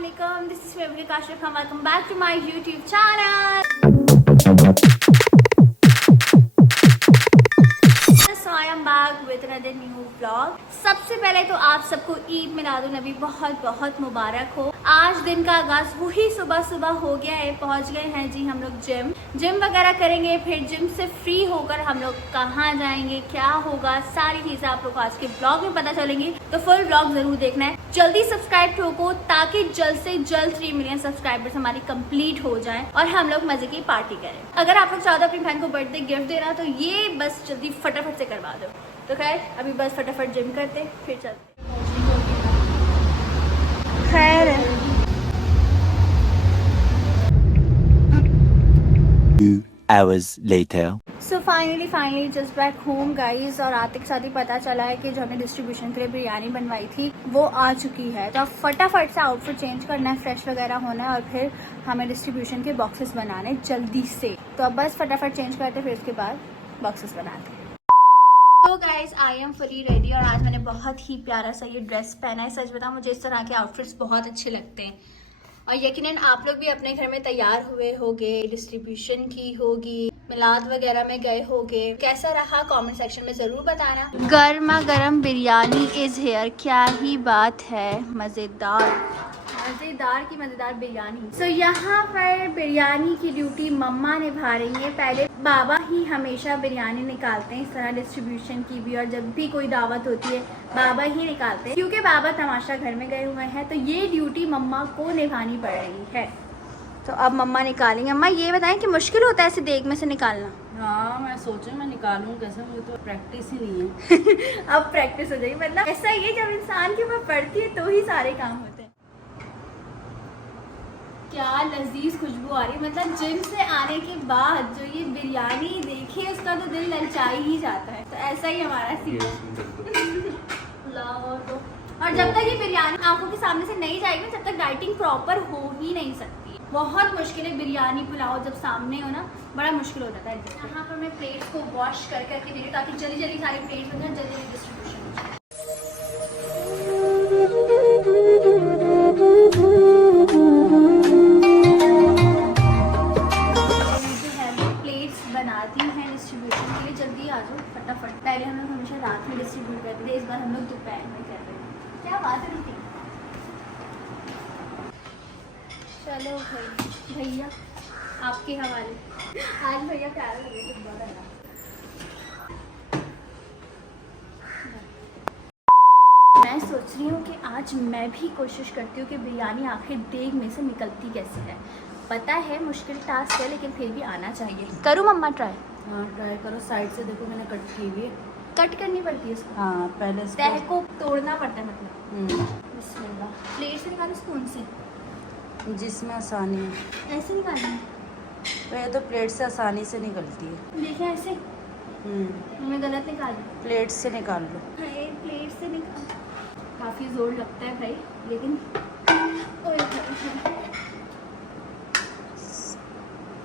Assalamualaikum. This is February Kashif. Welcome back to my YouTube channel. So I am back with another new vlog. सबसे पहले तो आप सबको ईद मिलादुन नबी बहुत बहुत मुबारक हो। आज दिन का आगाज वही सुबह सुबह हो गया है। पहुंच गए हैं जी हम लोग जिम वगैरह करेंगे। फिर जिम से फ्री होकर हम लोग कहाँ जाएंगे, क्या होगा, सारी चीजें आप लोग आज के ब्लॉग में पता चलेंगी। तो फुल ब्लॉग जरूर देखना है। जल्दी सब्सक्राइब ठोको ताकि जल्द से जल्द 3 मिलियन सब्सक्राइबर्स हमारी कंप्लीट हो जाए और हम लोग मजे की पार्टी करें। अगर आप लोग चाहते हो अपनी बहन को बर्थडे गिफ्ट देना तो ये बस जल्दी फटाफट से करवा दो। तो खैर अभी बस फटाफट जिम करते फिर चलते। खैर 2 hours later. So finally just back home guys. और आते के साथ ही पता चला है कि जो हमने डिस्ट्रीब्यूशन के लिए बिरयानी बनवाई थी वो आ चुकी है। तो अब फटाफट से आउटफिट चेंज करना है, फ्रेश वगैरह होना है और फिर हमें डिस्ट्रीब्यूशन के बॉक्सेस बनाने जल्दी से। तो अब बस फटाफट चेंज करते फिर उसके बाद बॉक्सेस बनाते। तो guys I am fully ready और आज मैंने बहुत ही प्यारा सा ये ड्रेस पहना है। सच बताऊं मुझे इस तरह के आउटफिट्स बहुत अच्छे लगते हैं और यकीनन आप लोग भी अपने घर में तैयार हुए होगे, डिस्ट्रीब्यूशन की होगी, मिलाद वगैरह में गए होगे। कैसा रहा कमेंट सेक्शन में जरूर बताना। गर्मा गर्म बिरयानी इज हेयर, क्या ही बात है, मजेदार की मजेदार बिरयानी। सो यहाँ पर बिरयानी की ड्यूटी मम्मा निभा रही है। पहले बाबा ही हमेशा बिरयानी निकालते हैं इस तरह डिस्ट्रीब्यूशन की भी, और जब भी कोई दावत होती है बाबा ही निकालते हैं क्योंकि बाबा तमाशा घर में गए हुए हैं। तो ये ड्यूटी मम्मा को निभानी पड़ रही है। तो अब मम्मा निकालेंगे। अम्मा ये बताएं कि मुश्किल होता है ऐसे देग में से निकालना? हाँ, मैं सोचूं मैं निकालूं कैसे, मुझे तो प्रैक्टिस ही नहीं है। अब प्रैक्टिस हो जाएगी। मतलब ऐसा ये जब इंसान के ऊपर पड़ती है तो ही सारे काम होते हैं। क्या लजीज खुशबू आ रही है। मतलब जिम से आने के बाद जो ये बिरयानी देखिए उसका तो दिल ललचा ही जाता है। तो ऐसा ही हमारा सीन है। और जब तक ये बिरयानी आंखों के सामने से नहीं जाएगी ना, तब तक डाइटिंग प्रॉपर हो ही नहीं सकती। बहुत मुश्किल है बिरयानी पुलाव जब सामने हो ना, बड़ा मुश्किल हो जाता है। यहाँ पर मैं प्लेट्स को वॉश कर करके दे रही हूँ ताकि जल्दी जल्दी सारी प्लेट्स बन जाए, जल्दी जल्दी डिस्ट्रीब्यूशन हो जाए। बनाती हैं डिस्ट्रीब्यूशन के लिए, जल्दी आ जाओ फटाफट। पहले हम लोग हमेशा रात में डिस्ट्रीब्यूट करते थे, इस बार हम लोग दोपहर में कर रहे हैं। क्या बात है रुकी। चलो भाई भैया आपके हवाले। आज भैया प्यारा लगे तो बहुत है। मैं सोच रही हूँ कि आज मैं भी कोशिश करती हूँ कि बिरयानी आखिर देग में से निकलती कैसे है। पता है मुश्किल टास्क है लेकिन फिर भी आना चाहिए। करूँ मम्मा ट्राई? हाँ ट्राई करो। साइड से देखो मैंने कट की हुई है। कट करनी पड़ती है इसको? हाँ पहले तह को तोड़ना पड़ता है मतलब। बिस्मिल्लाह। प्लेट से निकालो स्पून से? जिसमें आसानी है ऐसे निकालना है? तो ये तो प्लेट से आसानी से निकलती है। देखिए ऐसे मैं गलत निकाल दी। प्लेट से निकाल लो। प्लेट से निकाल। काफ़ी जोर लगता है भाई लेकिन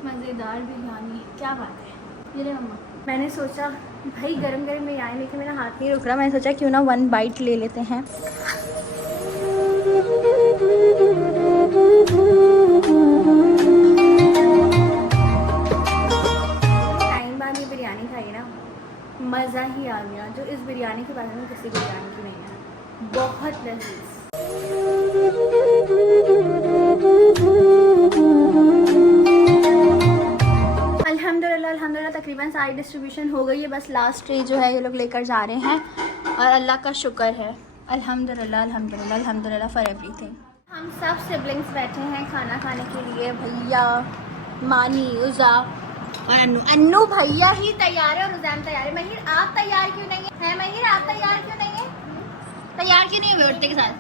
मज़ेदार बिरयानी, क्या बात है। ये ले मम्मा। मैंने सोचा भाई गरम गरम बिरयानी लेके मेरा हाथ नहीं रुक रहा। मैंने सोचा क्यों ना 1 बाइट ले लेते हैं। टाइम बाद ये बिरयानी खाई ना, मज़ा ही आ गया। जो इस बिरयानी के बारे में किसी बिरयानी की नहीं है। बहुत लजीज। अल्हम्दुलिल्लाह तकरीबन सारी डिस्ट्रीब्यूशन हो गई है। बस लास्ट ट्रे जो है ये लोग लेकर जा रहे हैं और अल्लाह का शुक्र है। अल्हम्दुलिल्लाह फॉर एवरीथिंग। हम सब सिबलिंग्स बैठे हैं खाना खाने के लिए। भैया, मानी, उज़ा और अन्नू भैया ही तैयार है और उज़ैम तैयार है। महिर आप तैयार क्यों नहीं है? महिर आप तैयार क्यों नहीं है? तैयार क्यों नहीं है लौटते के साथ?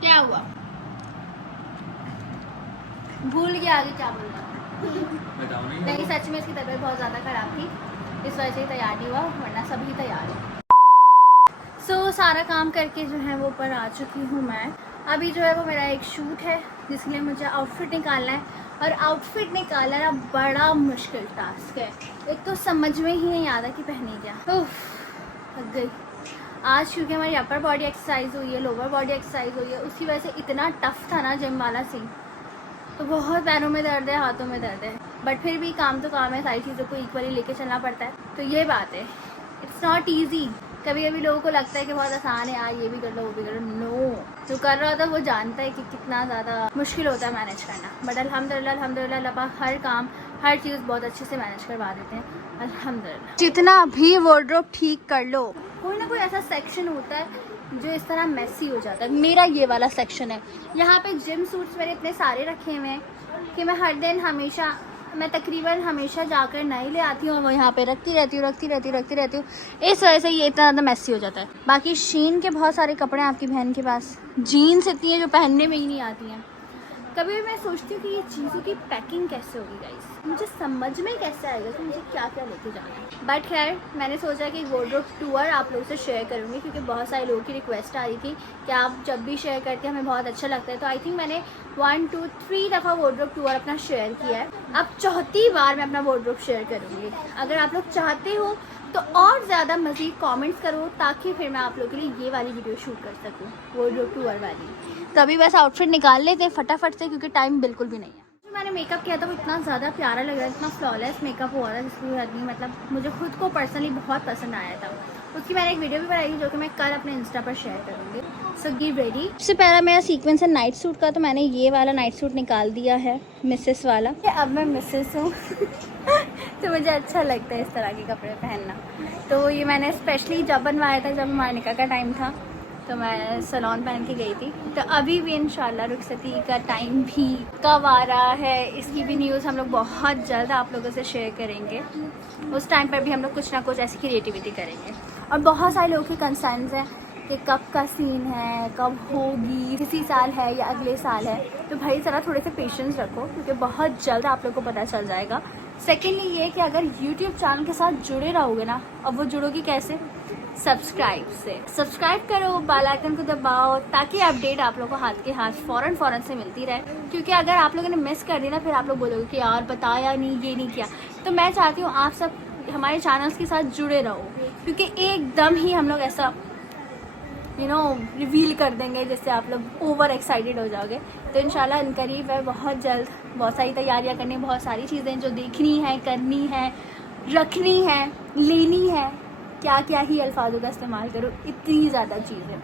क्या हुआ? भूल गया आगे क्या बोल रहा। नहीं सच में इसकी तबीयत बहुत ज़्यादा ख़राब थी, इस वजह से तैयार नहीं हुआ, वरना सभी तैयार है। सारा काम करके जो है वो ऊपर आ चुकी हूँ मैं। अभी जो है वो मेरा एक शूट है जिसके लिए मुझे आउटफिट निकालना है और आउटफिट निकालना ना बड़ा मुश्किल टास्क है। एक तो समझ में ही नहीं आता कि पहने क्या। थक गई। आज क्योंकि हमारी अपर बॉडी एक्सरसाइज हुई है, लोअर बॉडी एक्सरसाइज हुई है, उसकी वजह से इतना टफ था ना जिम वाला सीन, तो बहुत पैरों में दर्द है, हाथों में दर्द है, बट फिर भी काम तो काम है, सारी चीज़ों को इक्वली लेके चलना पड़ता है। तो ये बात है, इट्स नॉट ईजी। कभी कभी लोगों को लगता है कि बहुत आसान है यार, ये भी कर लो वो भी कर लो। नो, जो कर रहा होता है वो जानता है कि कितना ज़्यादा मुश्किल होता है मैनेज करना, बट अल्हम्दुलिल्लाह अल्लाह पाक हर काम हर चीज़ बहुत अच्छे से मैनेज करवा देते हैं अल्हम्दुलिल्लाह। जितना भी वार्डरोब ठीक कर लो, कोई ना कोई ऐसा सेक्शन होता है जो इस तरह मेसी हो जाता है। मेरा ये वाला सेक्शन है, यहाँ पे जिम सूट्स मेरे इतने सारे रखे हुए हैं कि मैं हर दिन हमेशा, मैं तकरीबन हमेशा जाकर नई ले आती हूँ और वो यहाँ पे रखती रहती हूँ। इस वजह से ये इतना ज़्यादा मेसी हो जाता है। बाकी शीन के बहुत सारे कपड़े हैं आपकी बहन के पास, जीन्स इतनी है जो पहनने में ही नहीं आती हैं। कभी भी मैं सोचती हूँ कि ये चीज़ों की पैकिंग कैसे होगी गाइस, मुझे समझ में कैसे आएगा कि मुझे क्या क्या लेके जाना है। बट खैर, मैंने सोचा कि वार्डरोब टूर आप लोगों से शेयर करूँगी, क्योंकि बहुत सारे लोगों की रिक्वेस्ट आ रही थी कि आप जब भी शेयर करते हैं हमें बहुत अच्छा लगता है। तो आई थिंक मैंने 1 2 3 दफ़ा वार्डरोब टूर अपना शेयर किया है, अब 4थी बार मैं अपना वार्डरोब शेयर करूँगी। अगर आप लोग चाहते हो तो और ज़्यादा मज़ीद कमेंट्स करो, ताकि फिर मैं आप लोगों के लिए ये वाली वीडियो शूट कर सकूँ, वार्डरोब टूर वाली। तभी बस आउटफिट निकाल लेते हैं फटाफट से, क्योंकि टाइम बिल्कुल भी नहीं है। जो मैंने मेकअप किया था वो इतना ज़्यादा प्यारा लग रहा है, इतना फ्लॉलेस मेकअप हुआ था जिसकी हद नहीं, मतलब मुझे खुद को पर्सनली बहुत पसंद आया था। उसकी मैंने एक वीडियो भी बनाई थी जो कि मैं कल अपने इंस्टा पर शेयर करूँगी। सो गेट रेडी। सबसे पहला मेरा सीक्वेंस है नाइट सूट का, तो मैंने ये वाला नाइट सूट निकाल दिया है, मिसेस वाला। अब मैं मिसेस हूँ तो मुझे अच्छा लगता है इस तरह के कपड़े पहनना। तो ये मैंने स्पेशली जब बनवाया था, जब हमारे निकाह का टाइम था, तो मैं सलोन पहन के गई थी। तो अभी भी इंशाल्लाह रुखसती का टाइम भी कब आ रहा है, इसकी भी न्यूज़ हम लोग बहुत जल्द आप लोगों से शेयर करेंगे। उस टाइम पर भी हम लोग कुछ ना कुछ ऐसी क्रिएटिविटी करेंगे। और बहुत सारे लोगों के कंसर्न्स हैं कि कब का सीन है, कब होगी, इसी साल है या अगले साल है। तो भाई ज़रा थोड़े से पेशेंस रखो, क्योंकि बहुत जल्द आप लोग को पता चल जाएगा। सेकेंडली ये कि अगर यूट्यूब चैनल के साथ जुड़े रहोगे ना, अब वो जुड़ोगी कैसे? सब्सक्राइब करो, बेल आइकन को दबाओ, ताकि अपडेट आप लोगों को हाथ के हाथ फ़ौरन से मिलती रहे। क्योंकि अगर आप लोगों ने मिस कर दी ना, फिर आप लोग बोलोगे कि यार बताया नहीं, ये नहीं किया। तो मैं चाहती हूँ आप सब हमारे चैनल्स के साथ जुड़े रहो, क्योंकि एकदम ही हम लोग ऐसा रिवील कर देंगे जिससे आप लोग ओवर एक्साइटेड हो जाओगे। तो इंशाल्लाह इनकरीब है, बहुत जल्द बहुत सारी तैयारियां करनी, बहुत सारी चीज़ें जो देखनी है, करनी है, रखनी है, लेनी है, क्या क्या ही अल्फाजों का इस्तेमाल करो, इतनी ज़्यादा चीज़ें।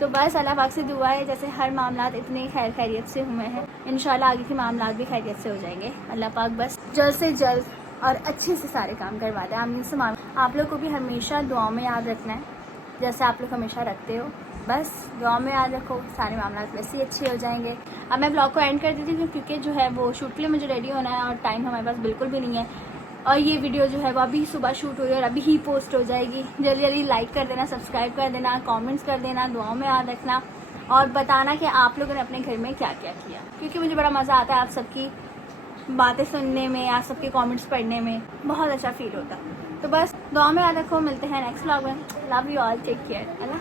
तो बस अल्लाह पाक से दुआ है, जैसे हर मामलात इतने खैरियत से हुए हैं, इंशाल्लाह आगे के मामलात भी खैरियत से हो जाएंगे। अल्लाह पाक बस जल्द से जल्द और अच्छे से सारे काम करवा दें, आमीन से आमीन। आप लोग को भी हमेशा दुआओं में याद रखना है, जैसे आप लोग हमेशा रखते हो। बस दुआ में याद रखो, सारे मामला वैसे ही अच्छे हो जाएंगे। अब मैं ब्लॉग को एंड कर देती हूँ, क्योंकि जो है वो शूट के लिए मुझे रेडी होना है और टाइम हमारे पास बिल्कुल भी नहीं है। और ये वीडियो जो है वो अभी सुबह शूट हो रही है और अभी ही पोस्ट हो जाएगी। जल्दी जल्दी लाइक कर देना, सब्सक्राइब कर देना, कमेंट्स कर देना, दुआओं में याद रखना और बताना कि आप लोगों ने अपने घर में क्या क्या किया, क्योंकि मुझे बड़ा मज़ा आता है आप सबकी बातें सुनने में, आप सबके कमेंट्स पढ़ने में, बहुत अच्छा फील होता है। तो बस दुआ में याद रखो, मिलते हैं नेक्स्ट व्लॉग में। Love you all, take care, Allah.